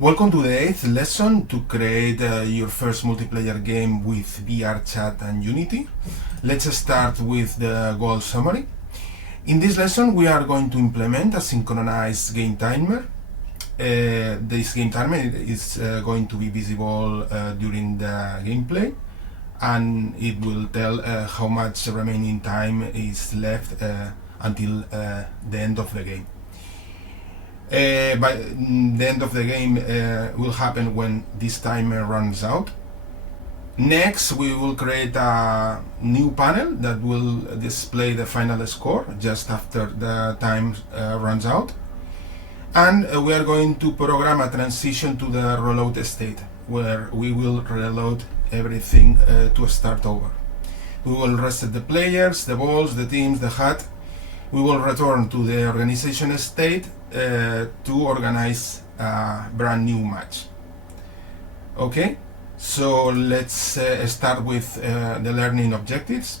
Welcome to the 8th lesson to create your first multiplayer game with VRChat and Unity. Let's start with the goal summary. In this lesson we are going to implement a synchronized game timer. This game timer is going to be visible during the gameplay, and it will tell how much remaining time is left until the end of the game. By the end of the game will happen when this timer runs out. Next, we will create a new panel that will display the final score just after the time runs out. And we are going to program a transition to the reload state, where we will reload everything to start over. We will reset the players, the balls, the teams, the HUD. We will return to the organization state to organize a brand new match. Okay, so let's start with the learning objectives.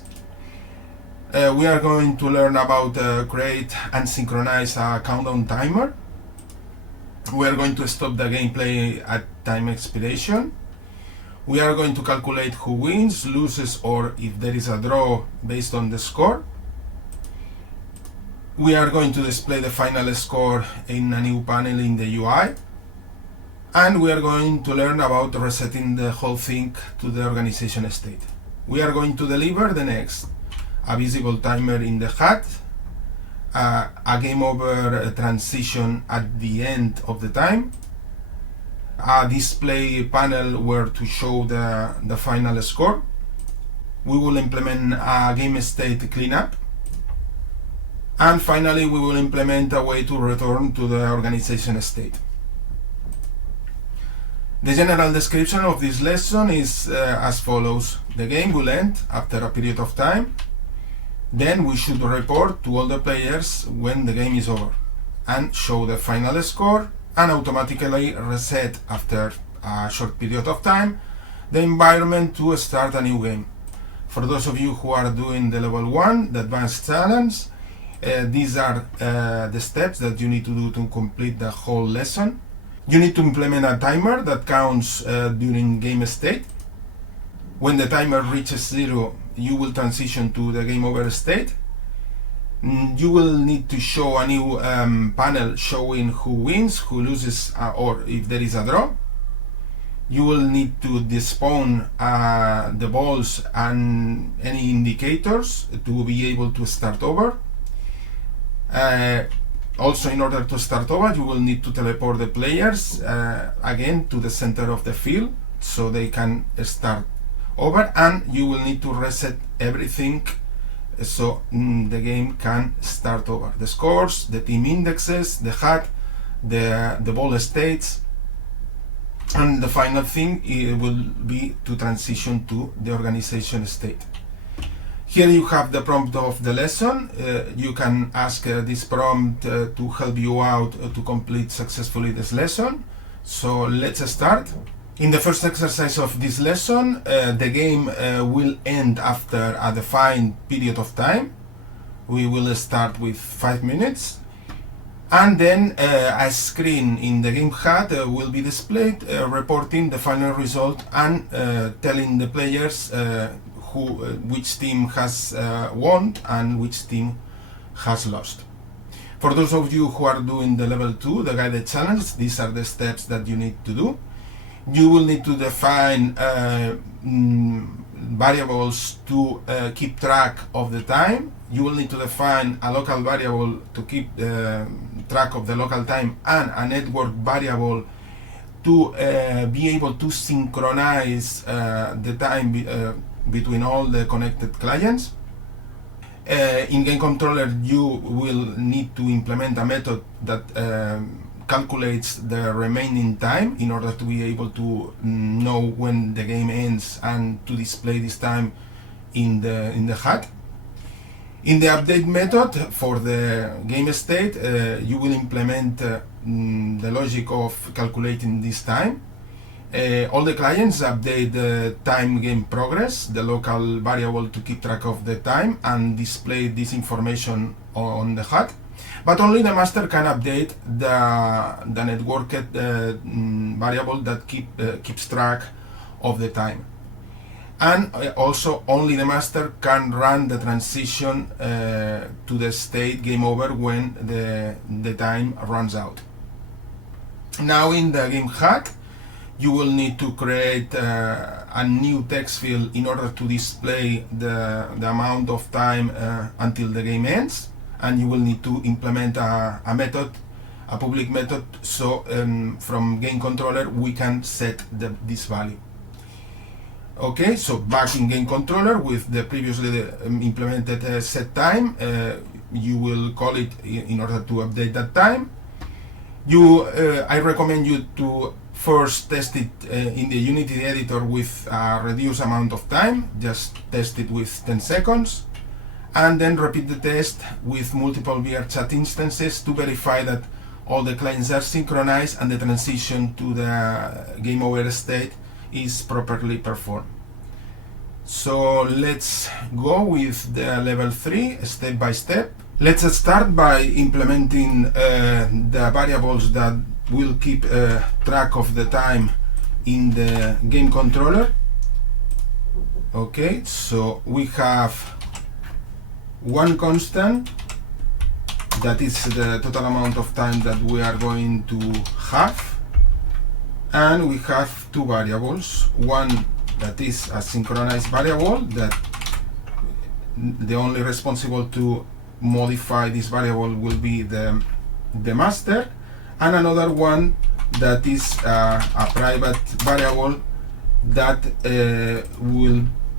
We are going to learn about create and synchronize a countdown timer. We are going to stop the gameplay at time expiration. We are going to calculate who wins, loses, or if there is a draw based on the score. We are going to display the final score in a new panel in the UI. And we are going to learn about resetting the whole thing to the organization state. We are going to deliver the next: a visible timer in the HUD, a game over transition at the end of the time, a display panel where to show the final score. We will implement a game state cleanup. And finally, we will implement a way to return to the organization state. The general description of this lesson is as follows. The game will end after a period of time. Then we should report to all the players when the game is over and show the final score, and automatically reset after a short period of time the environment to start a new game. For those of you who are doing the level 1, the advanced challenge, these are the steps that you need to do to complete the whole lesson. You need to implement a timer that counts during game state. When the timer reaches 0, you will transition to the game over state. You will need to show a new panel showing who wins, who loses, or if there is a draw. You will need to despawn the balls and any indicators to be able to start over. Also, in order to start over, you will need to teleport the players again to the center of the field so they can start over, and you will need to reset everything so the game can start over. The scores, the team indexes, the HUD, the ball states, and the final thing will be to transition to the organization state. Here you have the prompt of the lesson. You can ask this prompt to help you out to complete successfully this lesson. So let's start. In the first exercise of this lesson, the game will end after a defined period of time. We will start with 5 minutes. And then a screen in the game HUD will be displayed reporting the final result and telling the players which team has won and which team has lost. For those of you who are doing the level 2, the guided challenge, these are the steps that you need to do. You will need to define variables to keep track of the time. You will need to define a local variable to keep track of the local time, and a network variable to be able to synchronize the time between all the connected clients. In Game Controller, you will need to implement a method that calculates the remaining time in order to be able to know when the game ends and to display this time in the HUD. In the update method for the game state, you will implement the logic of calculating this time. All the clients update the time game progress, the local variable to keep track of the time, and display this information on the HUD. But only the master can update the networked variable that keeps track of the time. And also only the master can run the transition to the state game over when the time runs out. Now in the game HUD, you will need to create a new text field in order to display the amount of time until the game ends, and you will need to implement a method, a public method, so from game controller we can set this value. Okay, so back in game controller with the previously implemented set time, you will call it in order to update that time. I recommend you to first test it in the Unity editor with a reduced amount of time, just test it with 10 seconds, and then repeat the test with multiple VRChat instances to verify that all the clients are synchronized and the transition to the game over state is properly performed. So let's go with the level 3 step by step. Let's start by implementing the variables that will keep track of the time in the game controller. Okay, so we have one constant that is the total amount of time that we are going to have, and we have two variables, one that is a synchronized variable that the only responsible to modify this variable will be the master, and another one that is a private variable that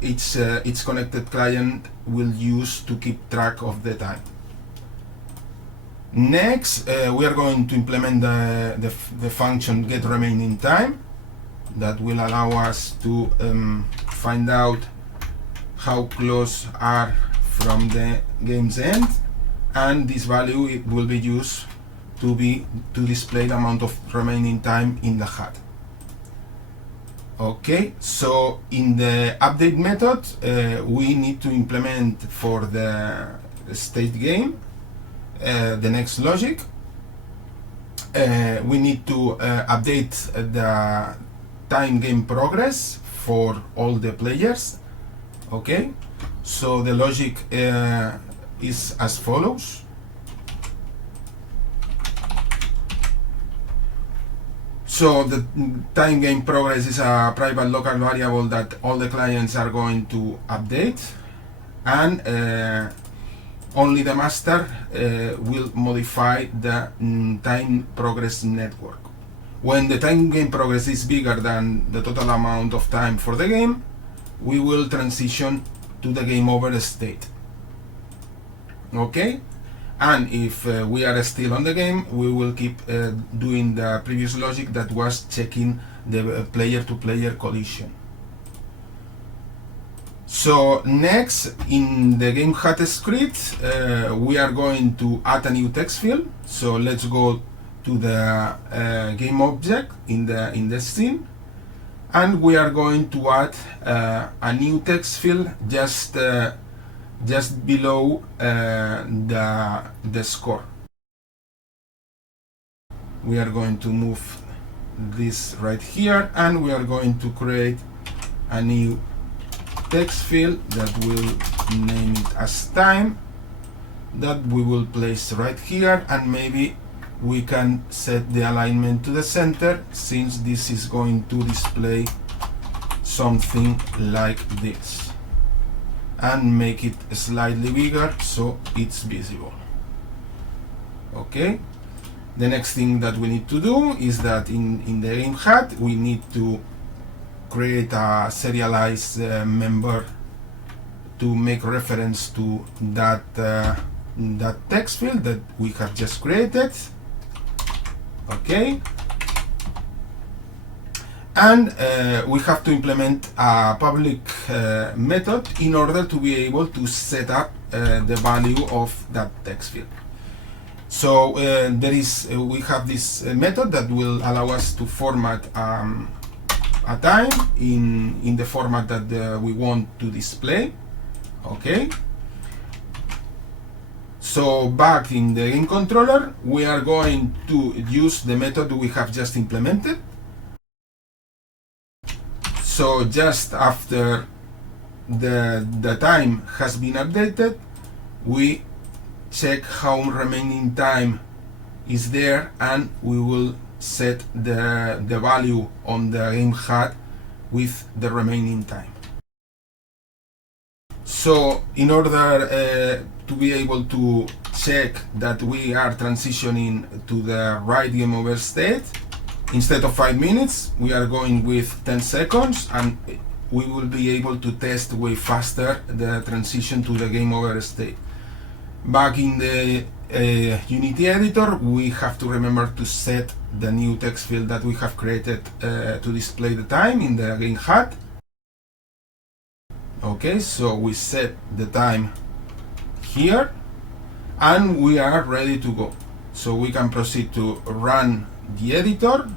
its connected client will use to keep track of the time. Next, we are going to implement the function getRemainingTime that will allow us to find out how close are from the game's end, and this value it will be used to display the amount of remaining time in the HUD. Okay, so in the update method we need to implement for the state game the next logic. We need to update the time game progress for all the players. Okay, so the logic is as follows. So the time game progress is a private local variable that all the clients are going to update, and only the master will modify the time progress network. When the time game progress is bigger than the total amount of time for the game, we will transition to the game over state. Okay? And if we are still on the game, we will keep doing the previous logic that was checking the player-to-player collision. So next, in the game HUD script, we are going to add a new text field. So let's go to the game object in the scene, and we are going to add a new text field just below the score. We are going to move this right here, and we are going to create a new text field that will name it as time, that we will place right here, and maybe we can set the alignment to the center, since this is going to display something like this, and make it slightly bigger so it's visible. Okay, the next thing that we need to do is that in the game HUD we need to create a serialized member to make reference to that text field that we have just created. Okay, and we have to implement a public method in order to be able to set up the value of that text field. So we have this method that will allow us to format a time in the format that we want to display. Okay, So back in the game controller, we are going to use the method we have just implemented. So just after the time has been updated, we check how remaining time is there, and we will set the value on the game HUD with the remaining time. So in order to be able to check that we are transitioning to the right game over state, instead of 5 minutes, we are going with 10 seconds, and we will be able to test way faster the transition to the game over state. Back in the Unity editor, we have to remember to set the new text field that we have created to display the time in the game HUD. Okay, so we set the time here, and we are ready to go. So we can proceed to run the editor,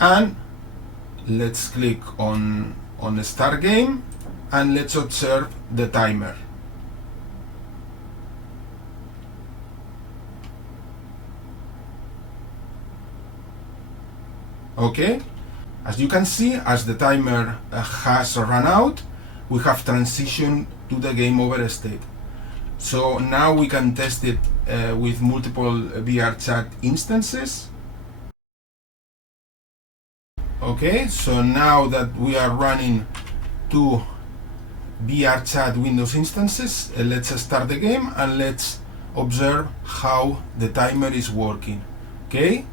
and let's click on Start Game, and let's observe the timer. Okay, as you can see, as the timer has run out, we have transitioned to the game over state. So now we can test it with multiple VRChat instances. Okay, so now that we are running two VRChat Windows instances, let's start the game and let's observe how the timer is working. Okay,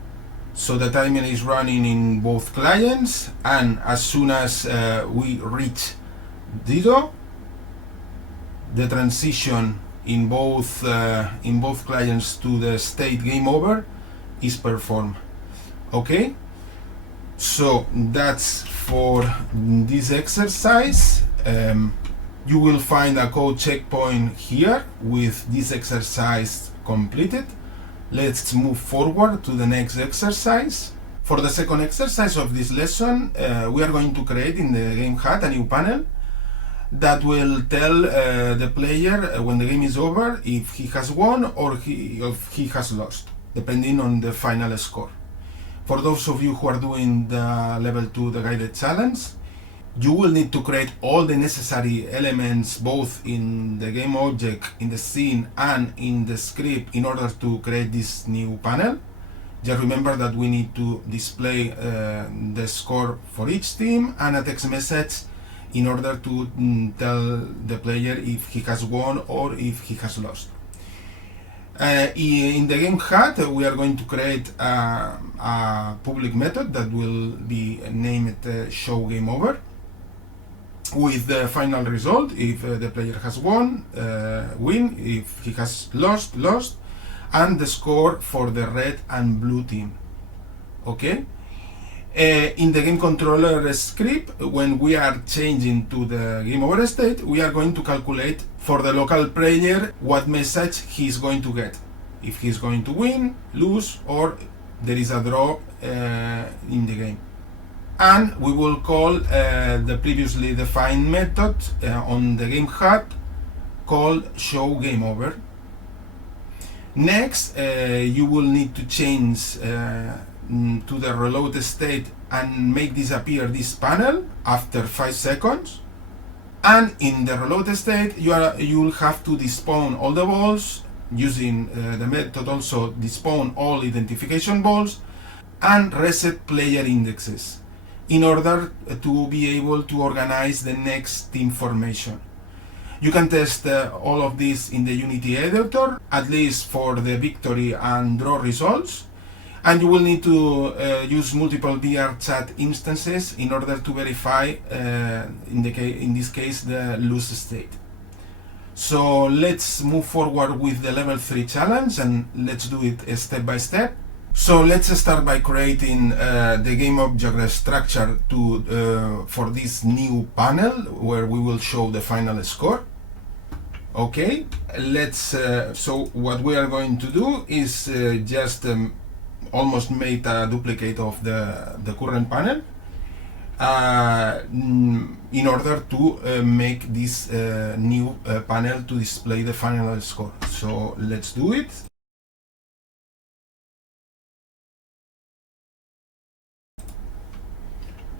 so the timer is running in both clients, and as soon as we reach 0, the transition in both clients to the state game over is performed. Okay, so that's for this exercise. You will find a code checkpoint here with this exercise completed. Let's move forward to the next exercise. For the second exercise of this lesson, we are going to create in the game HUD a new panel that will tell the player when the game is over if he has won or if he has lost, depending on the final score. For those of you who are doing the level 2, the guided challenge, you will need to create all the necessary elements both in the game object, in the scene, and in the script in order to create this new panel. Just remember that we need to display the score for each team and a text message in order to tell the player if he has won or if he has lost. In the game HUD, we are going to create a public method that will be named show game over, with the final result. If the player has won, win; if he has lost, lost, and the score for the red and blue team. Okay. In the game controller script, when we are changing to the game over state, we are going to calculate for the local player what message he is going to get. If he is going to win, lose, or there is a draw in the game. And we will call the previously defined method on the game HUD called show game over. Next, you will need to change to the reload state and make disappear this panel after 5 seconds. And in the reload state, you will have to despawn all the balls using the method also despawn all identification balls and reset player indexes in order to be able to organize the next team formation. You can test all of this in the Unity editor, at least for the victory and draw results, and you will need to use multiple VRChat instances in order to verify, in this case, the lose state. So let's move forward with the level 3 challenge, and let's do it step by step. So let's start by creating the game object structure for this new panel where we will show the final score. Okay, so what we are going to do is just almost make a duplicate of the current panel. in order to make this new panel to display the final score. So let's do it.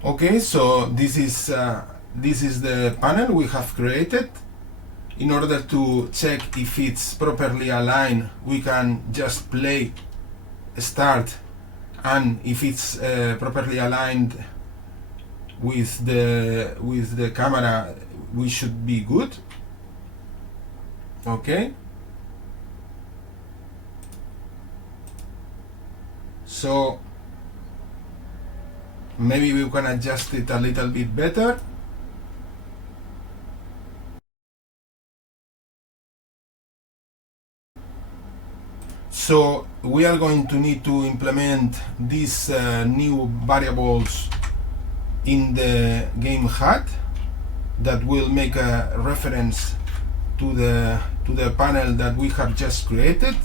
Okay, so this is the panel we have created. In order to check if it's properly aligned, we can just play start, and if it's properly aligned with the camera, we should be good. Okay, so maybe we can adjust it a little bit better. So we are going to need to implement these new variables in the game HUD that will make a reference to the panel that we have just created.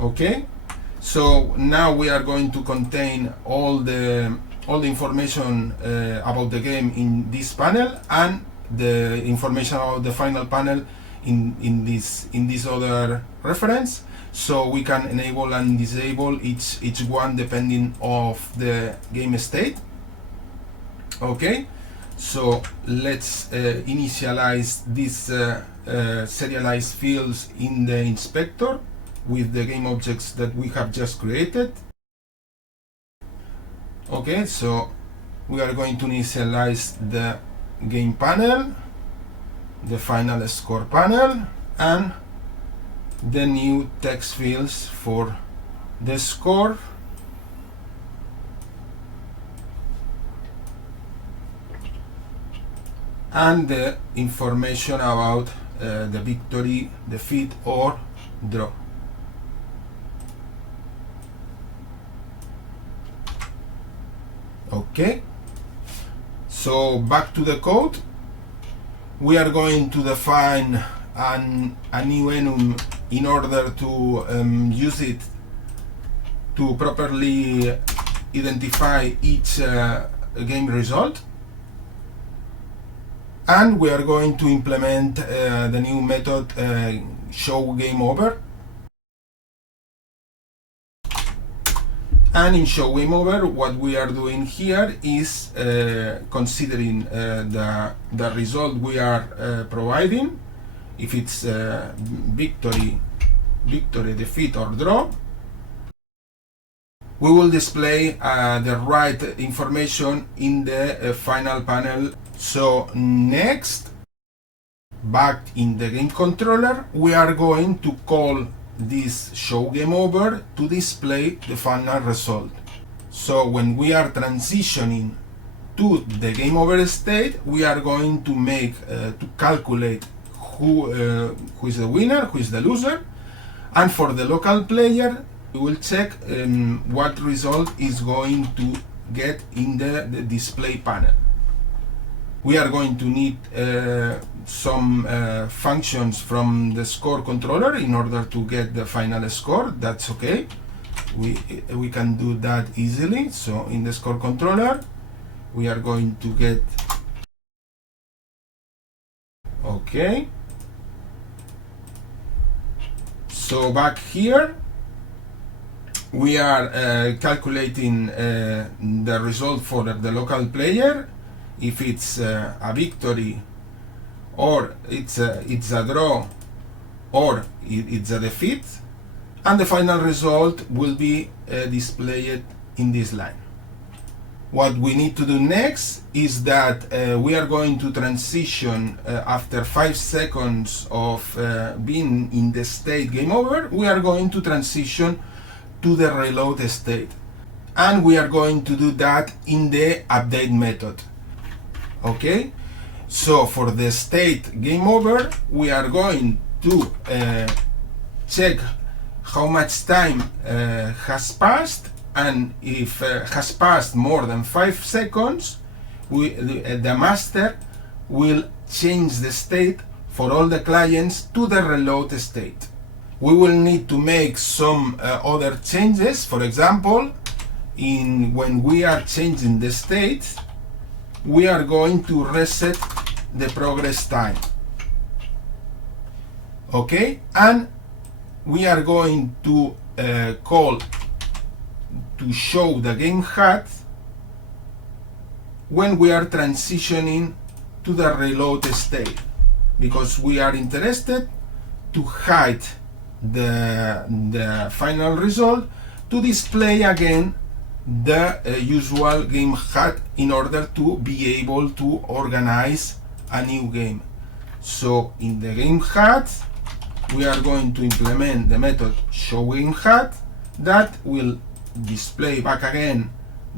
Okay, so now we are going to contain all the information about the game in this panel, and the information about the final panel in this other reference, so we can enable and disable each one depending of the game state. Okay, so let's initialize these serialized fields in the inspector with the game objects that we have just created. Okay, so we are going to initialize the game panel, the final score panel, and the new text fields for the score, and the information about the victory, defeat, or draw. Okay, so back to the code. We are going to define a new enum in order to use it to properly identify each game result, and we are going to implement the new method show game over. And in show game over, what we are doing here is considering the result we are providing. If it's victory, defeat, or draw, we will display the right information in the final panel. So next, back in the game controller, we are going to call this show game over to display the final result. So when we are transitioning to the game over state, we are going to make to calculate who is the winner, who is the loser, and for the local player we will check what result is going to get in the display panel. We are going to need some functions from the score controller in order to get the final score. That's okay. We can do that easily. So in the score controller, we are going to get, okay. So back here, we are calculating the result for the local player. If it's a victory, or it's a draw, or it's a defeat, and the final result will be displayed in this line. What we need to do next is that we are going to transition after 5 seconds of being in the state game over, we are going to transition to the reload state, and we are going to do that in the update method. Okay, so for the state game over, we are going to check how much time has passed, and if has passed more than 5 seconds, the master will change the state for all the clients to the reload state. We will need to make some other changes. For example, when we are changing the state, we are going to reset the progress time. Okay, and we are going to call to show the game HUD when we are transitioning to the reload state, because we are interested to hide the final result to display again the usual game HUD in order to be able to organize a new game. So in the game HUD, we are going to implement the method showGameHUD that will display back again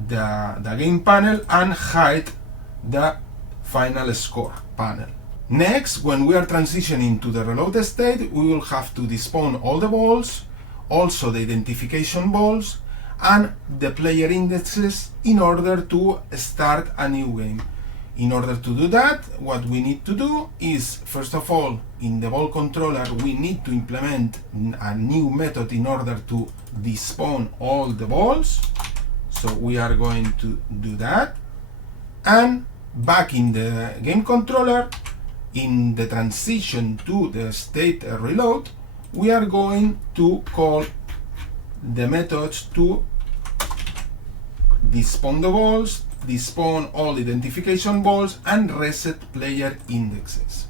the game panel and hide the final score panel. Next, when we are transitioning to the reload state, we will have to despawn all the balls, also the identification balls, and the player indexes in order to start a new game. In order to do that, what we need to do is, first of all, in the ball controller, we need to implement a new method in order to despawn all the balls. So we are going to do that. And back in the game controller, in the transition to the state reload, we are going to call the methods to despawn the balls, despawn all identification balls, and reset player indexes.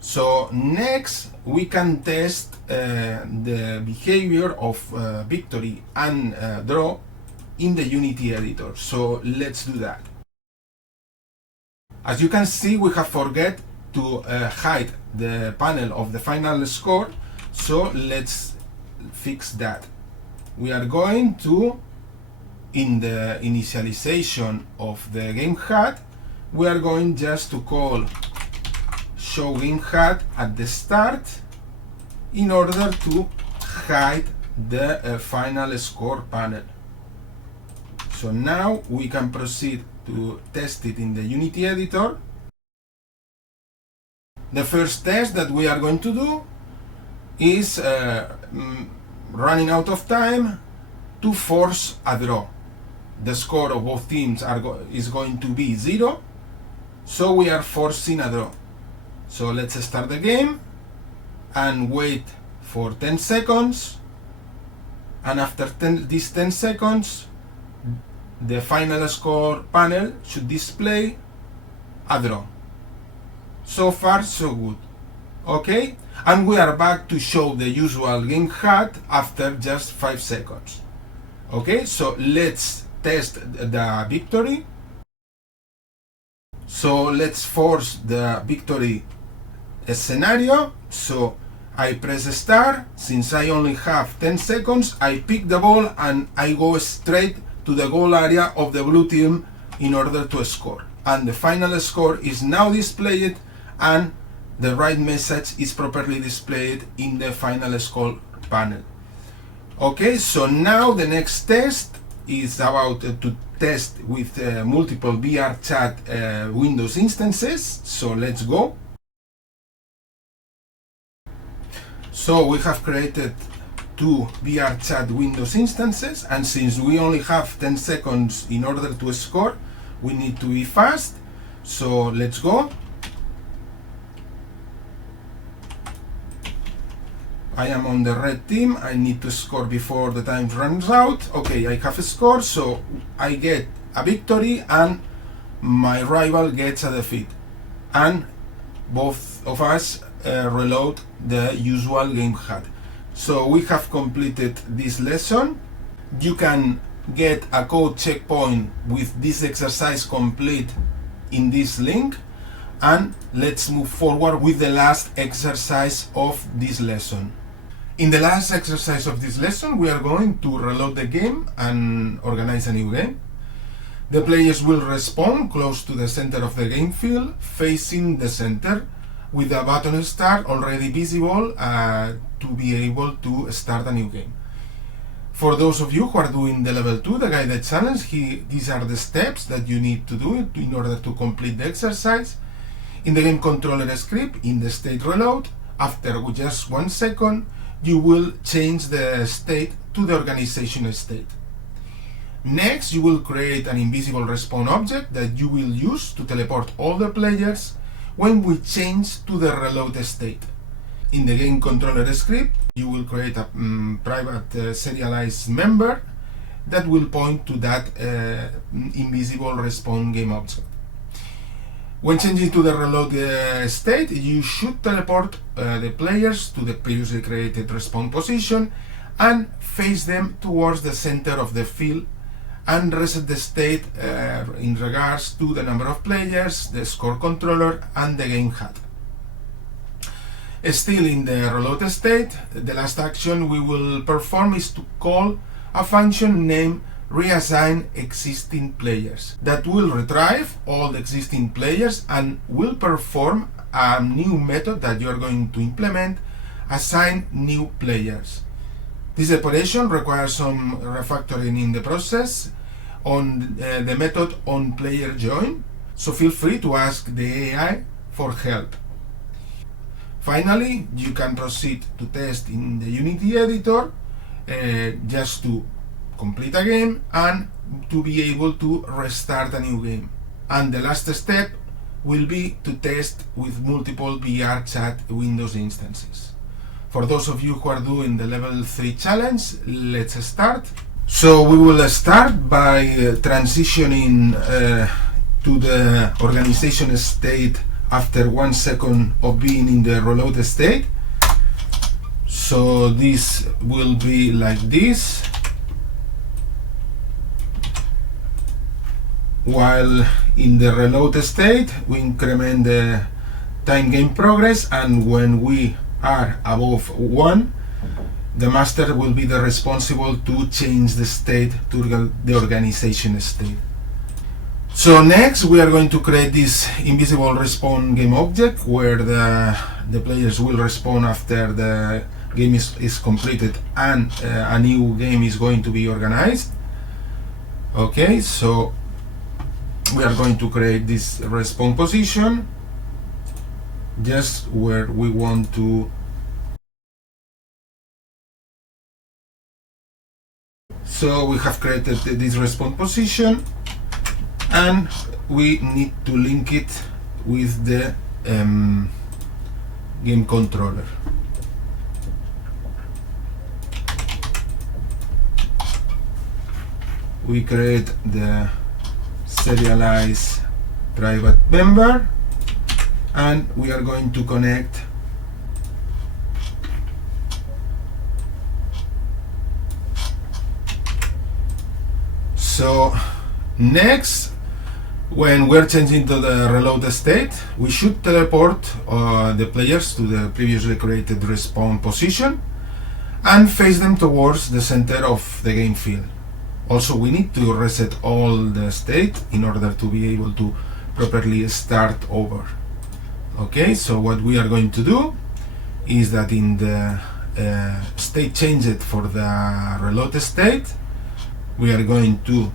So next we can test the behavior of victory and draw in the Unity editor. So let's do that. As you can see, we have forget to hide the panel of the final score, so let's fix that. We are going to, in the initialization of the game HUD, we are going just to call showGameHUD at the start in order to hide the final score panel. So now we can proceed to test it in the Unity editor. The first test that we are going to do is running out of time to force a draw. The score of both teams is going to be 0, so we are forcing a draw. So let's start the game and wait for 10 seconds, and after these 10 seconds the final score panel should display a draw. So far so good. Okay, and we are back to show the usual game HUD after just 5 seconds. Okay, so let's test the victory. So let's force the victory scenario. So I press start. Since I only have 10 seconds, I pick the ball and I go straight to the goal area of the blue team in order to score. And the final score is now displayed, and the right message is properly displayed in the final score panel. Okay, so now the next test is about to test with multiple VRChat Windows instances. So let's go. So we have created 2 VRChat Windows instances, and since we only have 10 seconds in order to score, we need to be fast. So let's go. I am on the red team. I need to score before the time runs out. Okay, I have a score, so I get a victory and my rival gets a defeat. And both of us reload the usual game HUD. So we have completed this lesson. You can get a code checkpoint with this exercise complete in this link. And let's move forward with the last exercise of this lesson. In the last exercise of this lesson, we are going to reload the game and organize a new game. The players will respawn close to the center of the game field, facing the center, with the button start already visible to be able to start a new game. For those of you who are doing the level 2, the guided challenge, these are the steps that you need to do in order to complete the exercise. In the game controller script, in the state reload, After just 1 second, you will change the state to the organization state. Next, you will create an invisible respawn object that you will use to teleport all the players when we change to the reload state. In the game controller script, you will create a private serialized member that will point to that invisible respawn game object. When changing to the reload state, you should teleport the players to the previously created respawn position and face them towards the center of the field and reset the state in regards to the number of players, the score controller, and the game HUD. Still in the reload state, the last action we will perform is to call a function named reassign existing players that will retrieve all the existing players and will perform a new method that you are going to implement, assign new players. This operation requires some refactoring in the process on the method onPlayerJoin, so feel free to ask the AI for help. Finally, you can proceed to test in the Unity editor just to complete a game and to be able to restart a new game. And the last step will be to test with multiple VRChat Windows instances. For those of you who are doing the level 3 challenge, let's start. So we will start by transitioning to the organization state after 1 second of being in the reload state. So this will be like this. While in the reload state, we increment the time game progress, and when we are above 1, the master will be the responsible to change the state to the organization state. So next we are going to create this invisible respawn game object where the players will respawn after the game is completed and a new game is going to be organized. Okay, so we are going to create this respawn position just where we want to. So we have created this respawn position and we need to link it with the game controller. We create the serialized private member and we are going to connect so next, when we're changing to the reload state, we should teleport the players to the previously created respawn position and face them towards the center of the game field. Also, we need to reset all the state in order to be able to properly start over. Okay, so what we are going to do is that in the state changed for the reload state, we are going to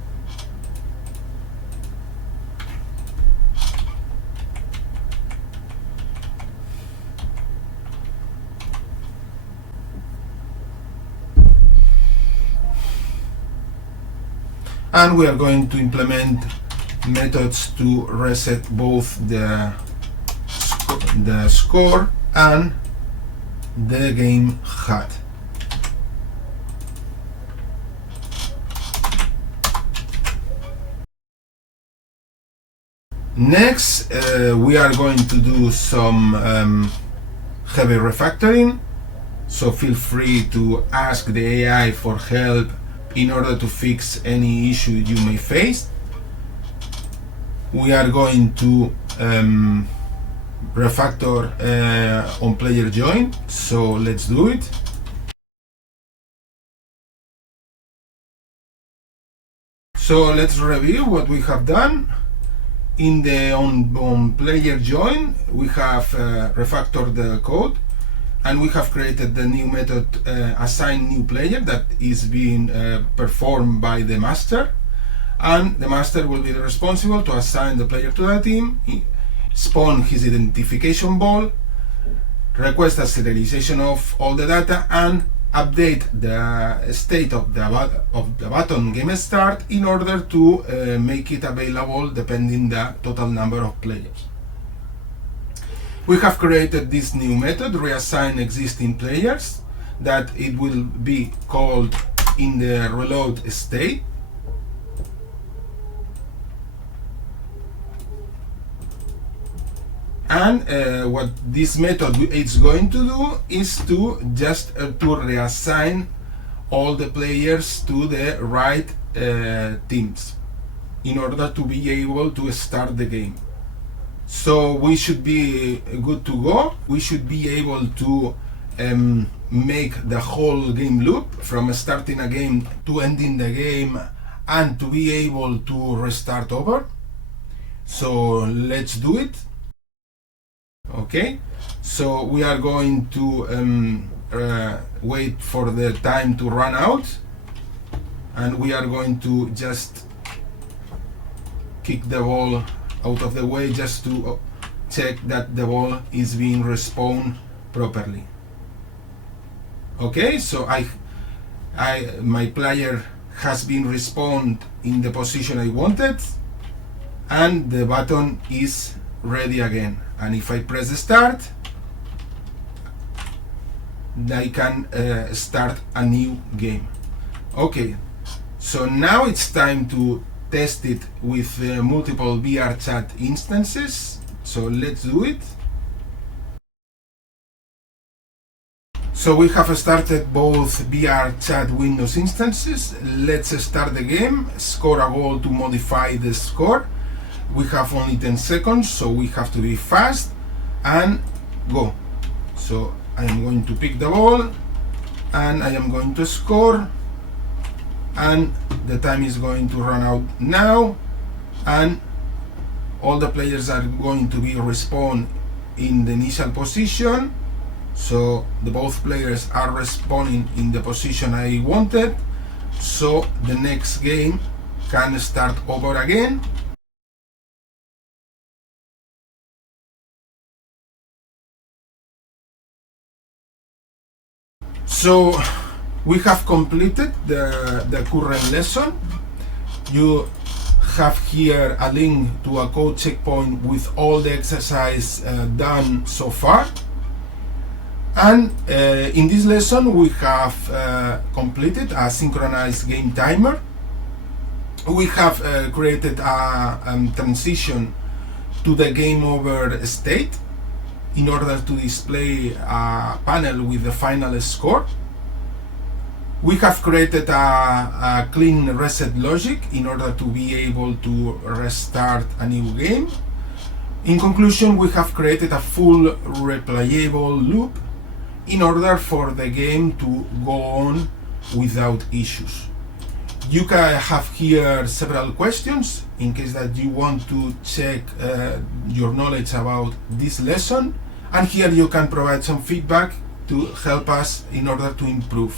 implement methods to reset both the score and the game HUD. Next, we are going to do some heavy refactoring, so feel free to ask the AI for help in order to fix any issue you may face. We are going to refactor onPlayerJoin, so let's do it. So let's review what we have done. In the onPlayerJoin, we have refactored the code, and we have created the new method assign new player that is being performed by the master, and the master will be responsible to assign the player to the team, spawn his identification ball, request a serialization of all the data, and update the state of the button game start in order to make it available depending the total number of players. We have created this new method, reassign existing players, that it will be called in the reload state. And what this method is going to do is to just to reassign all the players to the right teams in order to be able to start the game. So we should be good to go. We should be able to make the whole game loop from starting a game to ending the game, and to be able to restart over. So let's do it. Okay, so we are going to wait for the time to run out, and we are going to just kick the ball out of the way just to check that the ball is being respawned properly. Okay, so my player has been respawned in the position I wanted, and the button is ready again. And if I press start, I can start a new game. Okay, so now it's time to test it with multiple VRChat instances. So let's do it. So we have started both VRChat Windows instances. Let's start the game, score a goal to modify the score. We have only 10 seconds, so we have to be fast, and go. So I am going to pick the ball, and I am going to score, and the time is going to run out now, and all the players are going to be respawned in the initial position. So both players are respawning in the position I wanted, so the next game can start over again. So we have completed the current lesson. You have here a link to a code checkpoint with all the exercise done so far. And in this lesson we have completed a synchronized game timer. We have created a transition to the game over state in order to display a panel with the final score. We have created a clean reset logic in order to be able to restart a new game. In conclusion, we have created a full replayable loop in order for the game to go on without issues. You can have here several questions in case that you want to check your knowledge about this lesson, and here you can provide some feedback to help us in order to improve.